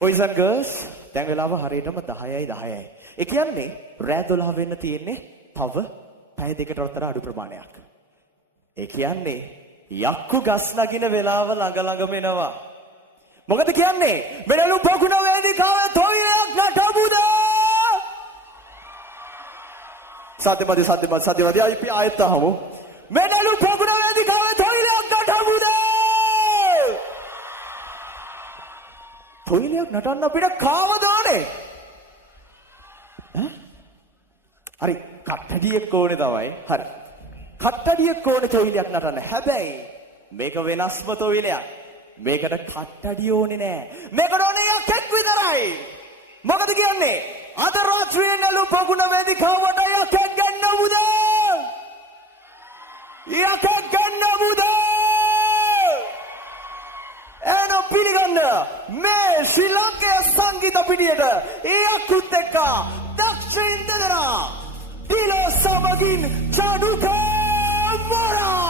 Boys and girls, දැන් වෙලාව හරියටම 10:10යි. ඒ කියන්නේ රෑ 12 වෙන්න තියෙන්නේ තව පැය දෙකකට වතර අඩු ප්‍රමාණයක්. ඒ කියන්නේ යක්කු ගස් නගින වෙලාව ළඟ එනවා. මොකද කියන්නේ? මෙලු පොකුණ වේදිකාවේ තොවිලක් නටමුද? සද්දමදි අපි ආයෙත් අහමු. මෙලු පොකුණ වේදිකාවේ තොවිලක් නටමුද? තොයිලයක් නටන්න අපිට කාමද ඕනේ? හරි කට්ටඩියක් ඕනේ තමයි. හරි. කට්ටඩියක් ඕනේ තොයිලයක් නටන්න. හැබැයි මේක වෙනස්ම තොයිලයක්. මේකට කට්ටඩිය ඕනේ නෑ. මේකට ඕනේ යකෙක් විතරයි. මොකද කියන්නේ? අද රාත්‍රියේ නළු පොකුණ වේදිකාවට යකෙක් ගන්නමුද? යකෙක් ගන්නමුද? එන පිළිගන්න මේ ශ්‍රී ලංකේ සංගීත පිටියට යක්කුත් එක්ක දක්ෂින් දෙදෙනා දිලෝ සමගින් චාඩුකා මොරා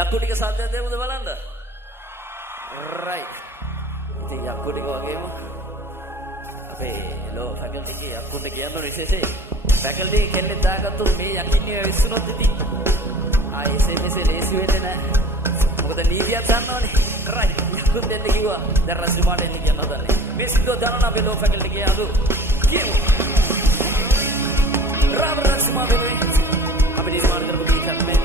යක්කු ටික සද්දයක් දෙමුද බලන්න. right. යක්කුටික වගේම අපේ ලෝ ෆැකල්ටි එකේ යක්කුන්ට කියන්න විශේෂයි ෆැකල්ටි එකේ කෙල්ලෙක් දාගත්තු මේ යකින්නේ විශ්ුනොත් ඉතින් ආයෙත් මෙසේ ලේසි වෙන්නේ නැහැ මොකද නීතියක් ගන්නවනේ රයිට් යක්කුන් දෙන්න කිව්වා දැන් රස්මාට එන්න කියන්න හදන්නේ මේ සිද්ධ දාන අපේ ලෝ ෆැකල්ටි එකේ අදු කියමු රාම රස්මා වෙන්නේ අපේ නිර්මාණ කරපු කීයක් මේ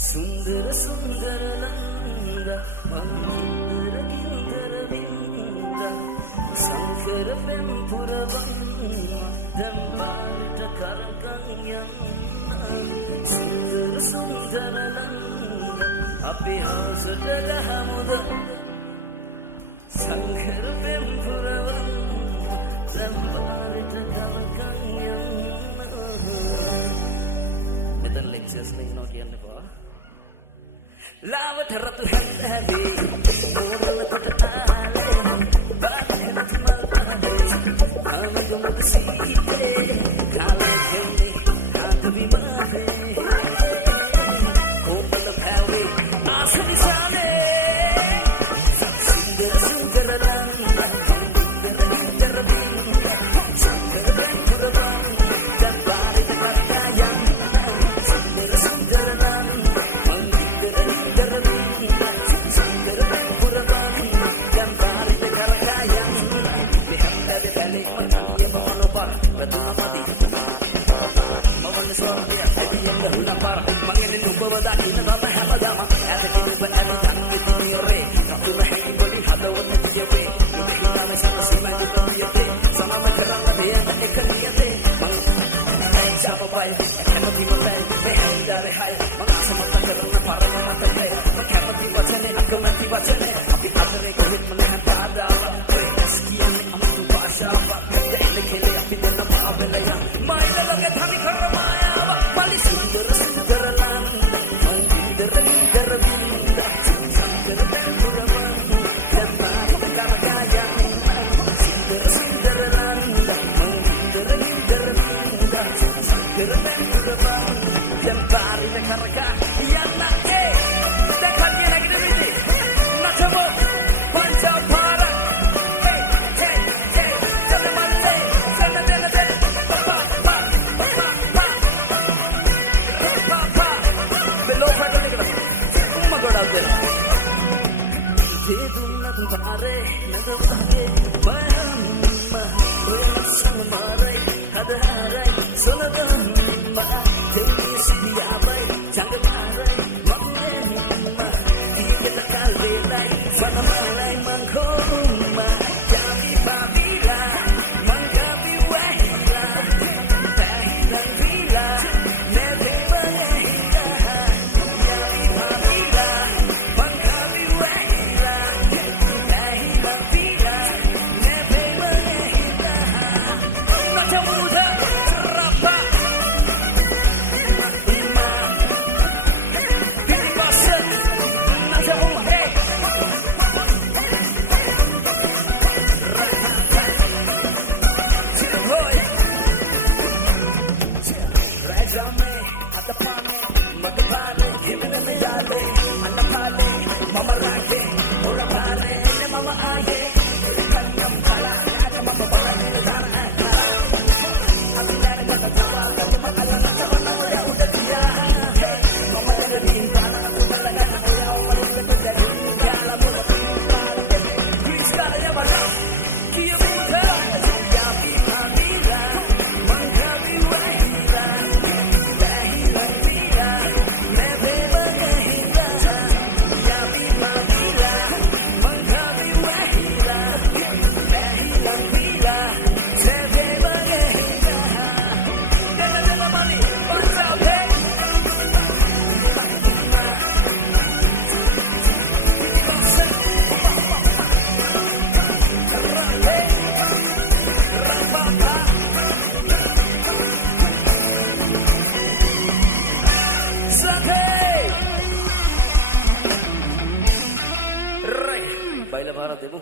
Sundara sundara nanda mandira gindara vinda Sankara pempura vanna dambarita karakanyana Sundara sundara nanda අපි හවසට ගහමුද සංකර පෙම් පුරවන් සම්පාරිත ගමකන් යන්න මෙතන ලෙක්චර්ස් ලියනවා කියන්නකෝ ලාවට රතු හැන්දේ නෝරලකට ආලේ බාහිරට මල්පහදේ ආමගමක සීතේ කාලේ ගෙන්නේ කාතු විමානේ කොපල පැවේ ආසනි සානේ සිංගර සිංගර ලන්නා සිංගර සිංගර පුරවන් දම්බාරිත කරකයන් සිංගර සිංගර ලන්නා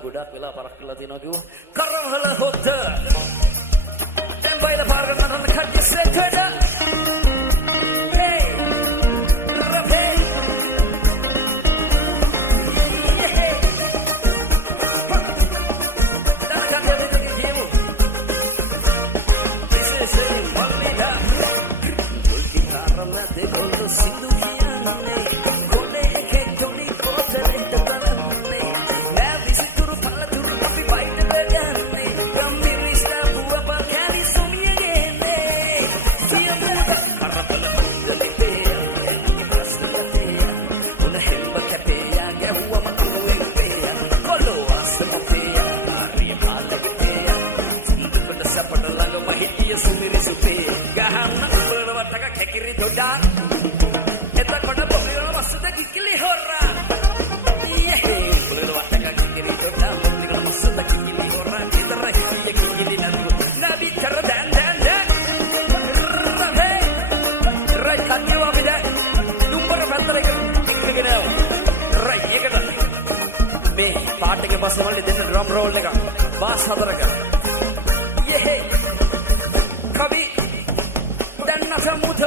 ගොඩක් වෙලා පරක් කරලා තියෙනවා කිව්වා. කරවල හොද්ද. දැන් බයිලා පාර ගන්න කඩේ සෙට්ද. Hey. Rapé. Dana cambia de que llevo. Ese maldita. Guitarra me de con los sindukiane. Kone ke jodi kotele tatane. मैं विसितुरु पालतुरु कपि बाइट लगाने गंभीर स्टाफ हुआ पर क्या सुनिए ने सिया मुदा පස්සේ මල්ලි දෙන්න ඩ්‍රම් රෝල් එක බාස් හතරක යේ කවි දැන් නසමුද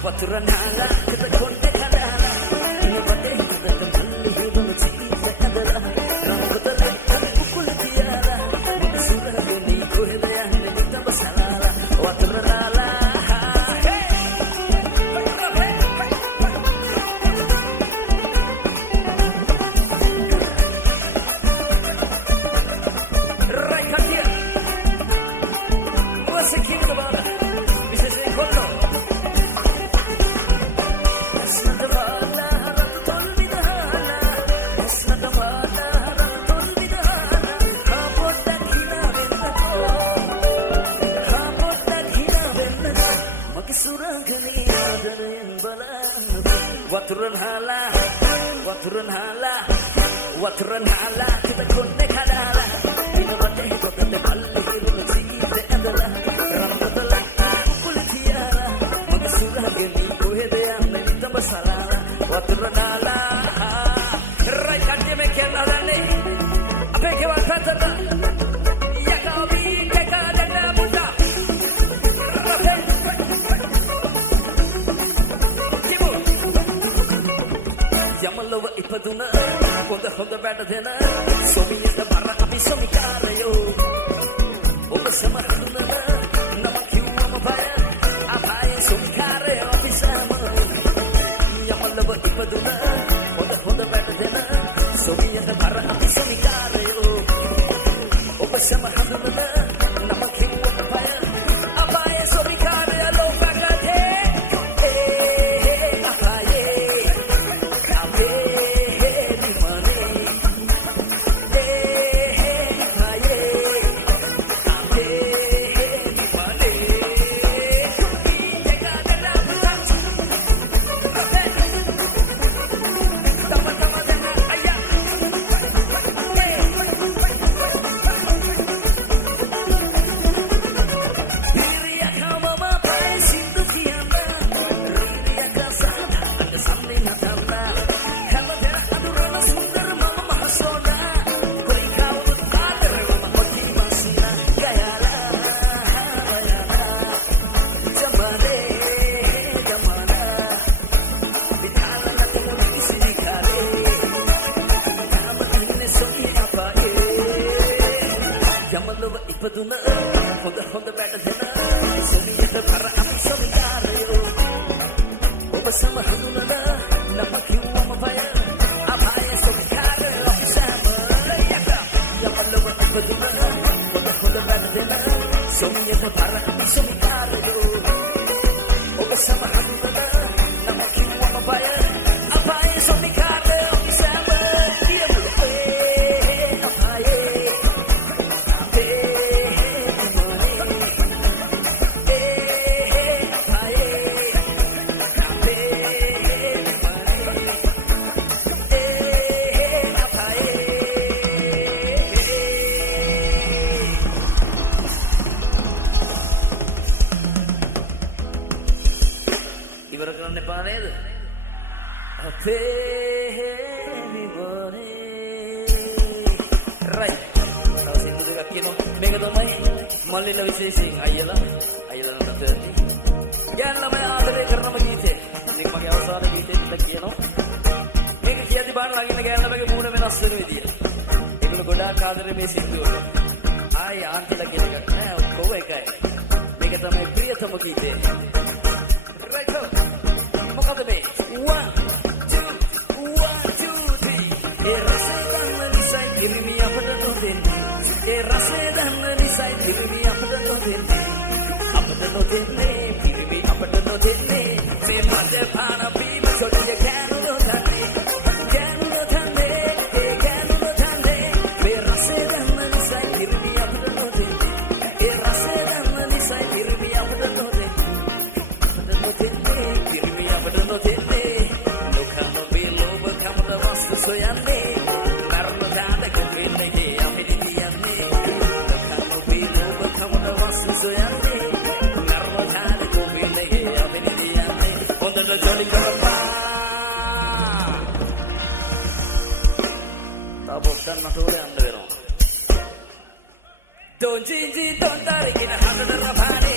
Waturan hala kita konde kadala ini bade kita kembali hidup cinta adalah rambut terang pukul tiara sudah ini kuhidaya kita bersalah waturan hala right here what's the king about it this is a photo Waturan hala kita konde kadala ini bade kita kembali hidup cinta adalah rambut terang pukul tiara sudah ini kuhidaya kita bersalah waturan hala right kanje me kena dane ape ke wakata ya kabi ke kada muda yamallo ipaduna Honda better than us. So me is the Barakabi Somikarayo. Over summer, Namaku, Amabaya, Abaya, Somikare, Officer. Yamalava Ipaduna, Honda better than us. So me is the Barakabi Somikarayo. Over summer, Namaku, Amabaya, Abaya, Somikare, Low Bagate. ඉපදුන හොඳ වැඩ දෙන සොමියට පර අපි සොමිකාරයෝ ඔබ සම හඳුනන නම කිව්වම බය අභාය සොමිකාර අපි සෑම යමලව ඉපදුන හොඳ වැඩ දෙන සොමියට පර අපි සොමිකාරයෝ ඔබ සම හඳුනන නම කිව්වම බය අභාය සොමිකාර අපි සෑම ඉවර කරන්න එපා නේද? අපේ විවරේ රයිට්. තව සින්දු දෙකක් කියනවා. මේක තමයි මල්ලිලා විශේෂයෙන් අයියලා නට තර්ටි. ගෑන් ළමයි ආදරය කරනම ගීතේ. මේක මගේ අවසාන ගීතෙත් කියනවා. මේක කියද්දි බලන්න ළඟින් ගෑන් ළමයිගේ මූණ වෙනස් වෙන විදිය. ඒගොල්ලෝ ගොඩාක් ආදරේ මේ සින්දුවට. ආයි ආන්ටිලා කියන එකක් නෑ ඔක්කොම එකයි. මේක තමයි ප්‍රියතම ගීතේ. Right up. මොකද මේ 1 2 ඒ රසේ දන්න නිසා ඉරිමි අපට නොදෙන්නේ ඒ රසේ දන්න නිසා ඉරිමි අපට නොදෙන්නේ ඉරිමි අපට නොදෙන්නේ මේ මත පාන බීම සොටිය කෑනුනෝ තන්නේ මේ රසේ දන්න නිසා ඉරිමි අපට නොදෙන්නේ ඒ රසේ දන්න නිසා ඉරිමි අපට නොදෙන්නේ Don't jinji, don't die, get a hundred of a party.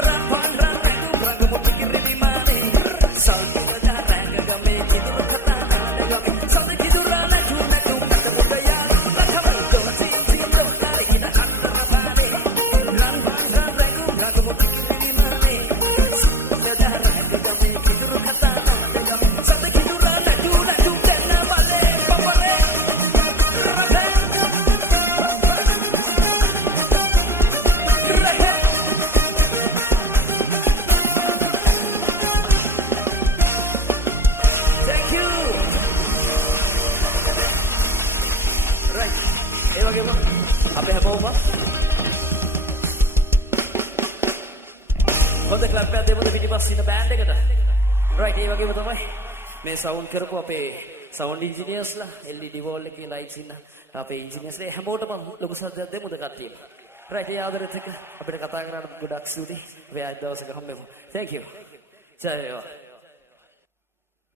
Rap on, rap, rap, what you give me money. Something that I rang a make it look at that. Something you run at you, not to make a book. Don't jinji, don't die, get a hundred of a party. Run, rap, rap, what you give me money. Something that I rang a make it look at that. Something you run at you, not to get a money. අපේ හැමෝම හොඳ club එකක් දෙමුද පිටිපස්සේ ඉන්න band එකට right ඒ වගේම තමයි මේ සවුන්ඩ් කරපු අපේ සවුන්ඩ් ඉන්ජිනියර්ස්ලා LED වෝල් එකේ ලයිට්ස් ඉන්න අපේ ඉන්ජිනියර්ස්ලා හැමෝටම ලොකු සද්දයක් දෙමුද කට්ටියට රයිට් ඒ ආදරෙත් එක්ක අපිට කතා කරන්න ගොඩක් ස්තුතියි අපි ආයෙත් දවසක හම්බෙමු thank you ජය වේවා